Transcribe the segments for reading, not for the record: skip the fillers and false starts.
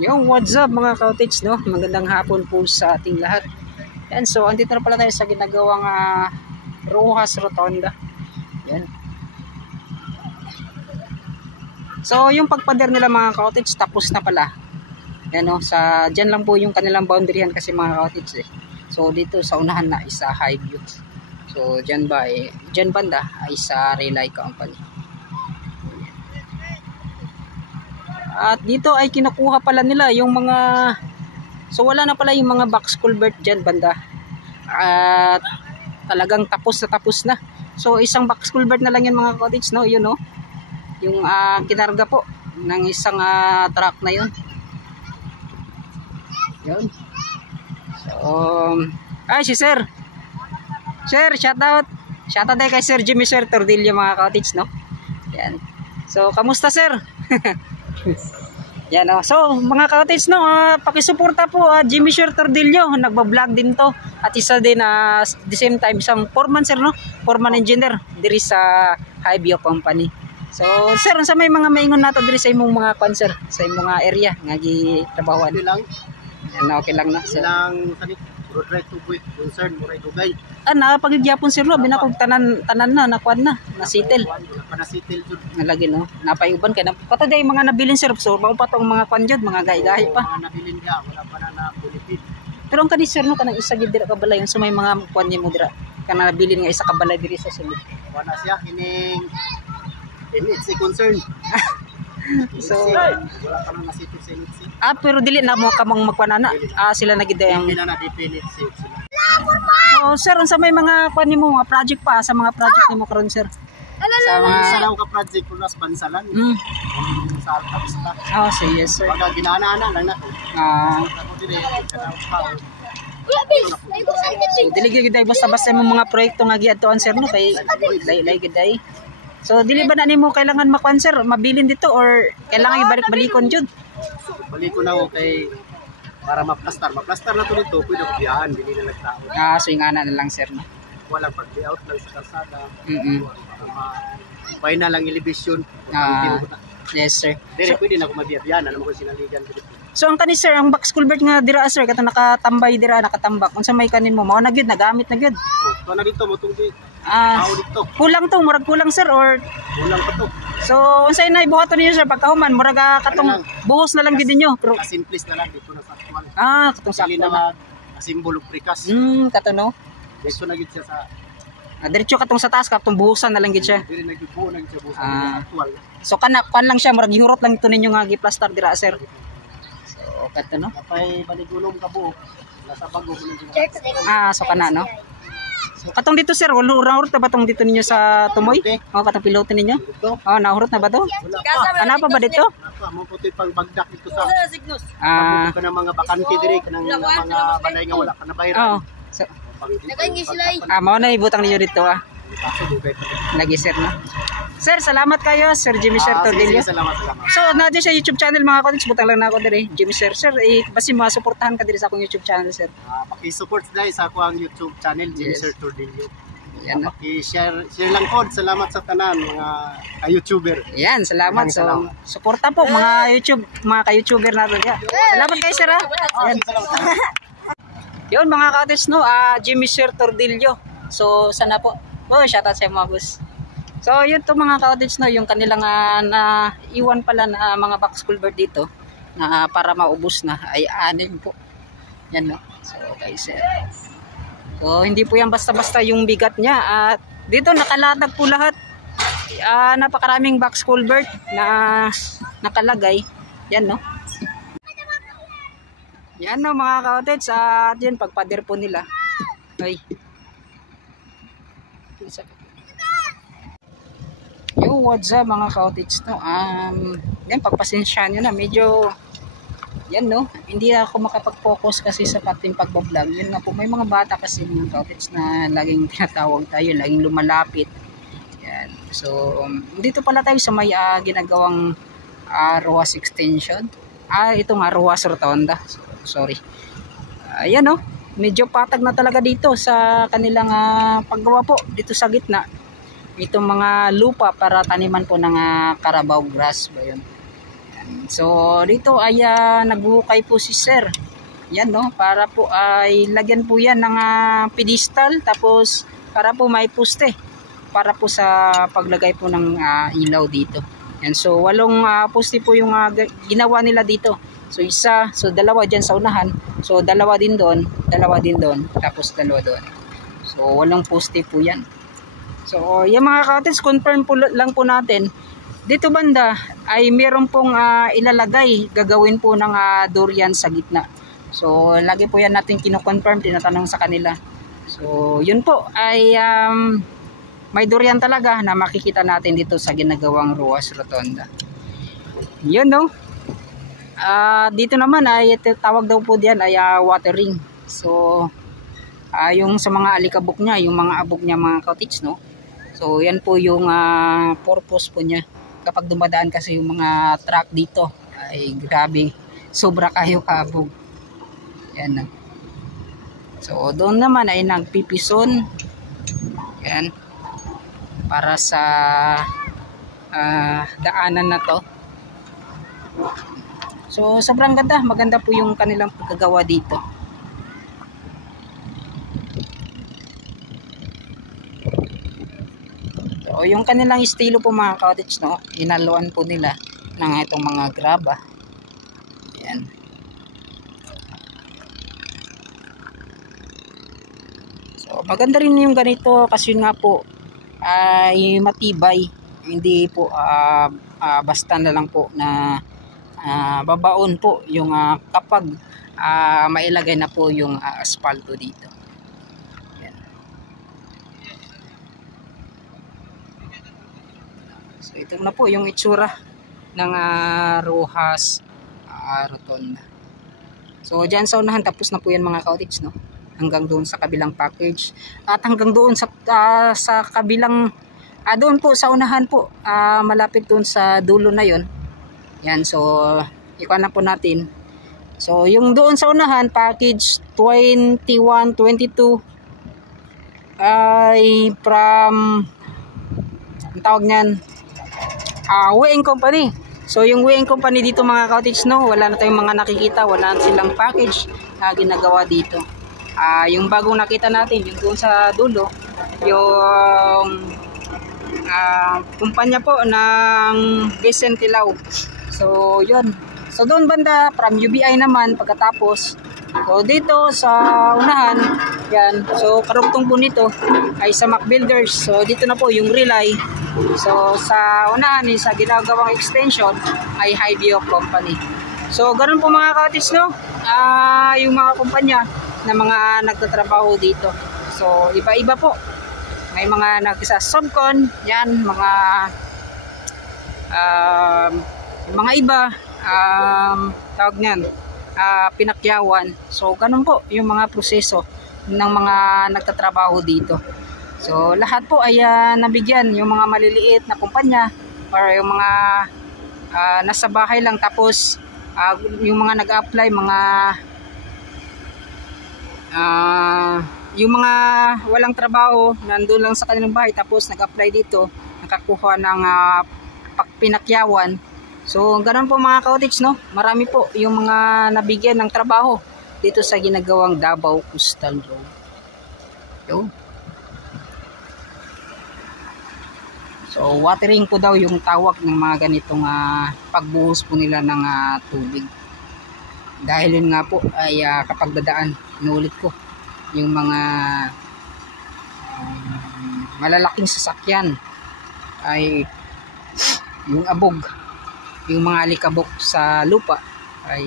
Yo, what's up mga cottage, no? Magandang hapon po sa ating lahat. Yan, so andito na pala tayo sa ginagawang Rojas Rotonda. Yan. So yung pagpader nila mga cottage tapos na pala. Yan, no? Diyan lang po yung kanilang boundaryhan kasi mga cottage eh. So dito sa unahan na isa high view. So diyan banda ay sa Relay Company. At dito ay kinukuha pala nila yung mga, so wala na pala yung mga box culvert dyan banda. At talagang tapos na. So isang box culvert na lang yan mga cottage, no? Yun, no? Yung kinarga po ng isang truck na yun. Yun. So, ay si Sir. Sir, shoutout. Shoutout tayo kay Sir Jimmy Sir Tordillo mga cottage, no? Yan. So, kamusta Sir? Yan, oh. So mga cottage, no, pakisuporta po Jimmy Sher Tordillo, nagba-vlog din to at isa din the same time isang foreman sir, no, foreman engineer diri sa Highview Company. So sir, unsa may mga maingon nato diri sa imong mga concern sa imong mga area nga gitrabahoan? Okay lang. Yan, okay lang na. Silang kanit road right to boy concern mo ray dugay. Napagigyapon sir, no, binakog tanan na nakuan na nasitel. Nasitel jud. Nalagi, no, napayuban kay pato day mga nabilin sir, so mao pa tong mga kwan jud, mga gahi-gahi pa. Mga nabilin ka, wala pa na bulipid. Pero ang kani sir, no, kanang isa gid dira ka balay yung sumay mga kwan niya mo dira kana nabilin nga isa ka balay diri sa sulod. Wala siya kining NHC concern. So wala pa na nasitel sa NHC. pero dili na mo kamong magpanana. Sila na gid ang Pila na NHC sila. So sir, unsa may mga kwan nimo mga project pa sa mga project nimo karon sir? Sa mga saraw ka project pulas bansalan. Sa Alta Vista. So yes sir. Pagka ginaana lang na. Ako dire kanaw pa. So dili gid day basta-basta mo mga proyekto nga giadtoan sir, no, kay lay gid day. So dili ba na nimo kailangan makwan sir, mabilin dito or kailangan ibalik-balikon jud? Balikon na ako kay para maplastar na to dito, pwede ko biyahan, dili na nagtao. So ingana na lang sir, no. Walang pag-layout lang sa kalsada. Para na lang elevation. Yes sir. Dire pwede na ko mabiyahan, alam mo ko sinaligan dito. So ang kani sir, ang box culvert nga dira sir, kato nakatambay dira, nakatambak. Unsa may kanin mo? Mao na gyud, nagamit na gyud. To na dito mo tungdi. Dito. Kulang to, murag kulang sir or Kulang pa to. so unsay na ibuhaton ninyo sir pagkahuman, murag katong buhos na lang gid ninyo. Pero simplest na lang dito na sa actual. Katong sakto na. Simbolo precast. Kato, no. Dito na gid siya sa Diretso katong sa taas, katong buhusan na lang gid siya. dire nagbuo na gid siya busa actual. So kan lang siya, murag gihurot lang ito ninyo nga giplastar dira sir. So kato, no. Kapay baligulong ka buo. Nasa bago mo nang So kana, no. So katong dito sir, urang-urot na ba tong dito ninyo sa Tumoy? Katong piloto ninyo? dito. Nahurot na ba to? Wala pa. Ana pa ba dito? Mo putoy pang bagdak dito sa Ah, ka ng mga bakante dire kanang mga balay nga wala ka na bayaran. So, Nagay sila. mao na ibutang ninyo dito Lagi sir, no. Sir, salamat kayo Sir Jimmy Sher Tordillo. Salamat. So na sa YouTube channel mga cottage, butang lang na ako dire Jimmy Sir. Sir, basi masuportahan ka dire sa akong YouTube channel sir. Paki-support dai sa akong YouTube channel Jimmy Sher Tordillo. Yan, no. Paki-share lang pod. Salamat sa tanan mga ka-YouTuber. Yan, salamat. So, suporta po mga ka-YouTuber natin. Salamat kayo sir. Yan. Yun mga cottage, no, Jimmy Sher Tordillo. So sana po. Shoutout sa mga boss. So yun to mga cottage, no, yung kanilang na iwan pala na mga box culvert dito na para maubos na ay 6 po. Yan, no. So okay sir. So hindi po yan basta-basta yung bigat niya at dito nakalatag po lahat. Napakaraming box culvert na nakalagay. Yan, no. Yan, no, mga cottage, at yan pagpader po nila. Ay. Yo, what's up mga cottage, no? Yan, pagpasensya nyo na, medyo yan, no, hindi ako makapag-focus kasi sa pating pagbablog. Yun nga po, may mga bata kasi mga cottage na laging tinatawag tayo, laging lumalapit. Yan. So dito pala tayo sa may ginagawang Rojas extension. Ito nga, Rojas Rotonda. Sorry. Ayan, no. Medyo patag na talaga dito sa kanilang paggawa po dito sa gitna. Itong mga lupa para taniman po ng Carabao grass ba yun. So dito ay naghuhukay po si sir. Yan no, para po ay lagyan po yan ng pedestal, tapos para po may poste para po sa paglagay po ng ilaw dito. Yan, so 8 poste po yung ginawa nila dito. So isa, so 2 dyan sa unahan, so 2 din doon, 2 din doon, tapos 2 doon. So 8 poste po yan. So yung mga ka-cottage, confirm po lang po natin. Dito banda ay meron pong ilalagay, gagawin po ng durian sa gitna. So lagi po yan natin kino-confirm, tinatanong sa kanila. So yun po ay may durian talaga na makikita natin dito sa ginagawang Ruas Rotonda. Yun no. Dito naman ay tawag daw po diyan ay watering. So yung sa mga alikabok niya, yung mga abog niya mga cottage no. So yan po yung purpose po niya. Kapag dumadaan kasi yung mga truck dito ay grabe, sobra kayo kaabog. Yan. So doon naman ay nagpipison. Yan. Para sa daanan na to. So sobrang ganda, maganda po yung kanilang pagkagawa dito. So yung kanilang estilo po mga cottage no, inaluan po nila ng itong mga graba. Yan. So maganda rin yung ganito kasi nga po ay matibay, hindi po basta na lang po na babaon po yung kapag mailagay na po yung asfalto dito. Yan. So ito na po yung itsura ng Ruas Rotonda. So dyan sa unahan tapos na po yan mga cottage no, hanggang doon sa kabilang package at hanggang doon sa kabilang doon po sa unahan po, malapit doon sa dulo na yon. Yan, so ikuha na po natin. So yung doon sa unahan package 21, 22 ay from ang tawag niyan Weighing Company. So yung Weighing Company dito mga cottage no, wala na tayong mga nakikita, wala na silang package na ginagawa dito. Yung bagong nakita natin yung doon sa dulo, yung kumpanya po ng Vicente Lau. So yun, so doon banda from UBI naman pagkatapos. So dito sa unahan yan, so karugtong po nito ay sa Mac Builders. So dito na po yung relay. So sa unahan sa ginagawang extension ay Hy-Veo Company. So ganoon po mga cottage no, yung mga kumpanya na mga nagtatrabaho dito. So iba-iba po. May mga nagsa Subcon, yan mga iba tawag niyan pinakyawan. So ganun po yung mga proseso ng mga nagtatrabaho dito. So lahat po ay nabigyan yung mga maliliit na kumpanya or yung mga nasa bahay lang, tapos yung mga nag-apply mga yung mga walang trabaho nandun lang sa kanilang bahay tapos nag-apply dito, nakakuha ng pinakyawan. So ganoon po mga cottage no, marami po yung mga nabigyan ng trabaho dito sa ginagawang Davao Coastal Road. Yo. So watering po daw yung tawag ng mga ganitong pagbuhos po nila ng tubig. Dahil yun nga po ay kapag dadaan, inuulit ko, yung mga malalaking sasakyan ay yung abog, yung mga alikabok sa lupa ay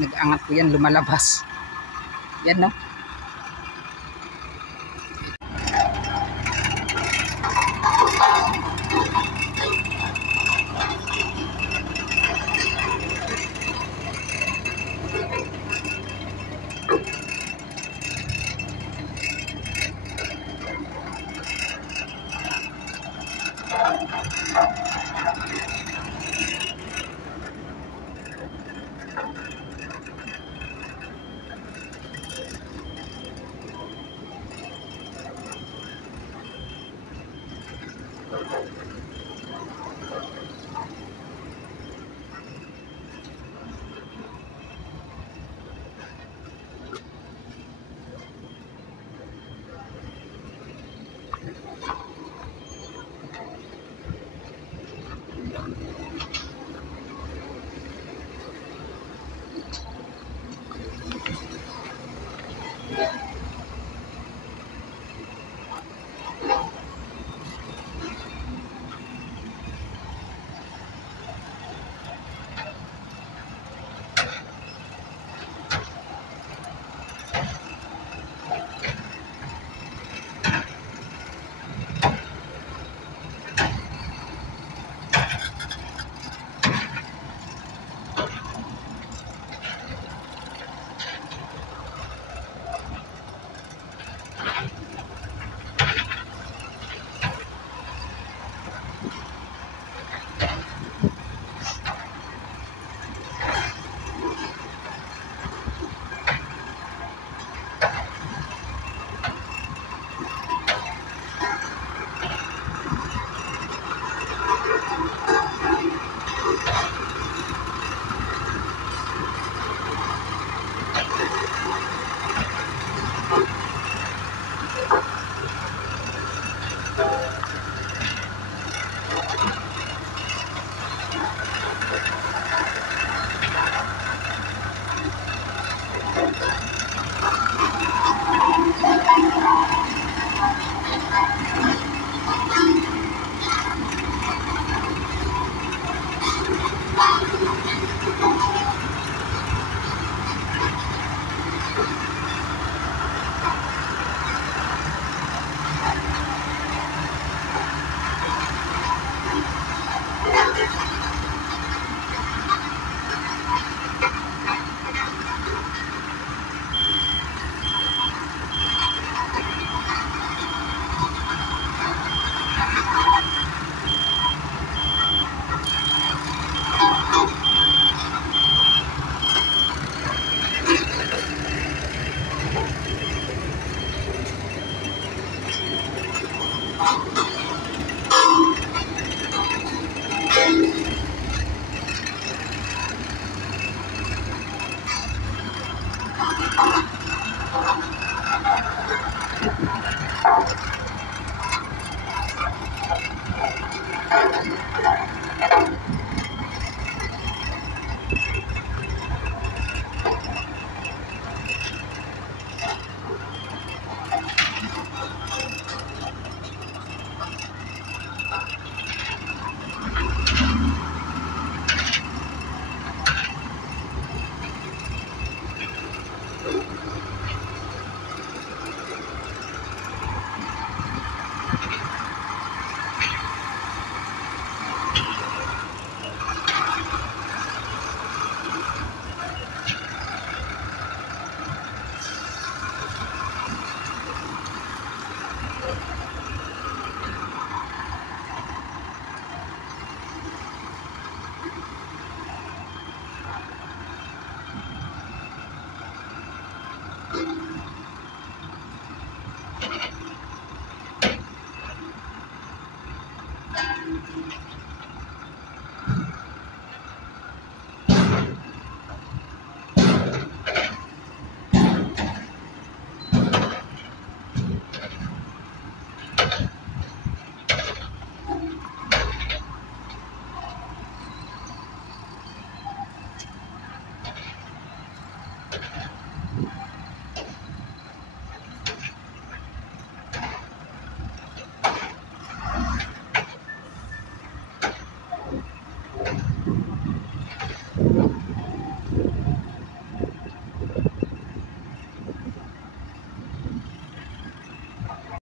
nag-angat po yan, lumalabas. Yan no.